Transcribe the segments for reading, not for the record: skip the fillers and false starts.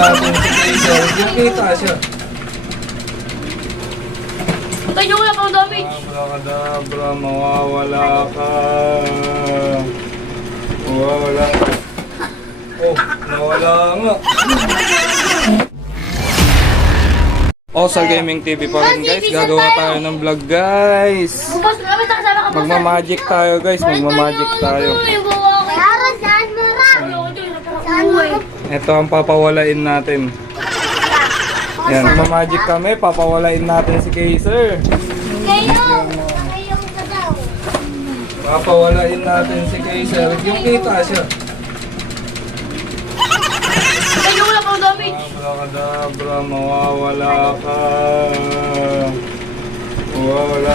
Natin si Kaiser. Yung kita siya. Patay niyo wala pang damage. Abracadabra, mawawala ka. Mawawala. Oh, nawala nga. Osar Gaming TV pa rin guys. Gagawa tayo ng vlog guys. Bukas na kami kasama ka. Magmamagic tayo guys. Magmamagic tayo. Yaron, saan mo ra? Saan mo? Ito ang papawalain natin. Yan, magmamagic kami. Papawalain natin si Kaiser. Kayo! Kayong kadaw. Papawalain natin si Kaiser. Yung kita siya. Patay niyo wala pang damage. Abracadabra, mawawala ka. Mawawala.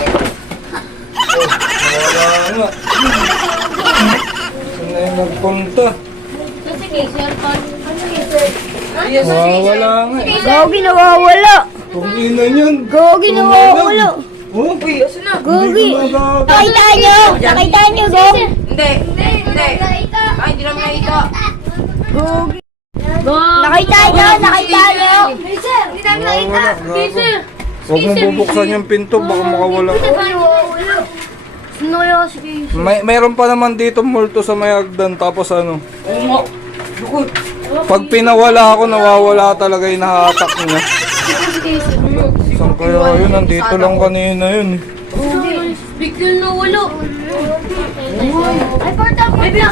Oh, nawala nga. Saan na yung nagpunta? Kasi Kaiser, ano Kaiser? Mawawala nga. Gogi nawawala. Kung ina niyan. Gogi nawawala. Oh, Gogi. hindi ko magagawa. Nakita nyo? Nakita nyo, Gog? Hindi. Ay, hindi naman nakita. Gogi. Nakita nyo? Nakita nyo? Kaiser! Hindi namin nakita! Kaiser! Huwag mo bubuksan yung pinto, baka makawala ka. Sino kaya si Kaiser? Mayroon pa naman dito multo sa may hagdan, tapos ano. Pag pinawala ako, nawawala talaga yung nahatak niya. Saan kaya yun? Nandito lang kanina yun. Bigil na wala. Ay, portal mo na.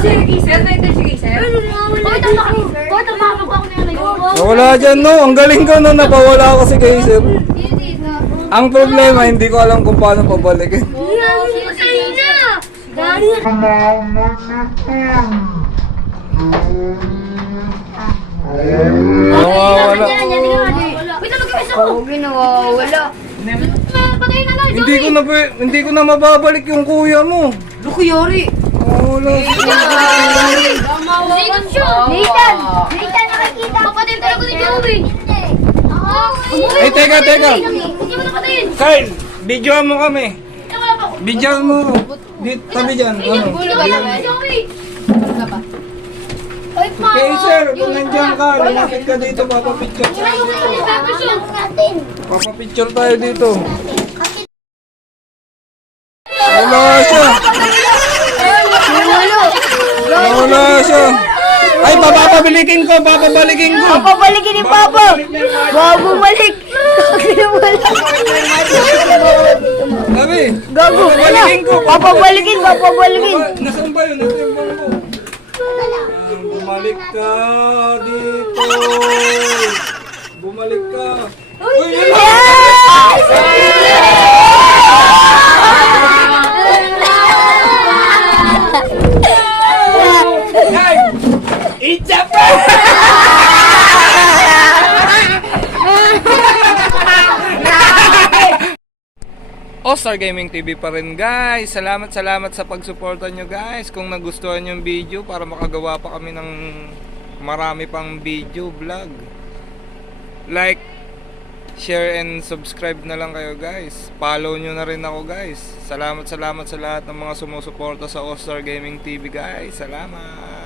Portal makapag ako na yan. Nawala dyan no, ang galing ko no, napawala ako si Kaiser. Ang problema, hindi ko alam kung paano pabalikin. Patay na! Gari! Nawawala. Wait lang, mag-iwis ako. Gogi nawawala. Patay na lang. Hindi ko na mababalik yung kuya mo. Lukuyori. Nawawala. Sigat siya. Nathan! Nathan, nakikita. Papatayin talaga ni Joey. Eh, teka. Hindi mo napatayin. Kyle, videoan mo kami. Wala pa ako. Videoan mo. Dito, tabi dyan. Ano? Hindi ka lang ni Joey. Ay, pa. Kaiser, kung nandiyan ka, lumapit ka dito, papapicture tayo dito. Papapicture tayo dito. Wala siya. Wala siya. Ay, papapabilikin ko. Papabalikin ni Papa. Bago bumalik. Sabi, Gago. papapabilikin ko. Papabalikin. Nasaan ba yun? Nasaan yung bangko? Bumalik ka dito. Bumalik ka. Uy, yun! It's a Ostar Gaming TV pa rin guys. Salamat sa pagsuporta nyo guys. Kung nagustuhan yung video, para makagawa pa kami ng marami pang video vlog, like, share and subscribe na lang kayo guys. Follow nyo na rin ako guys. Salamat sa lahat ng mga sumusuporta sa Ostar Gaming TV guys. Salamat.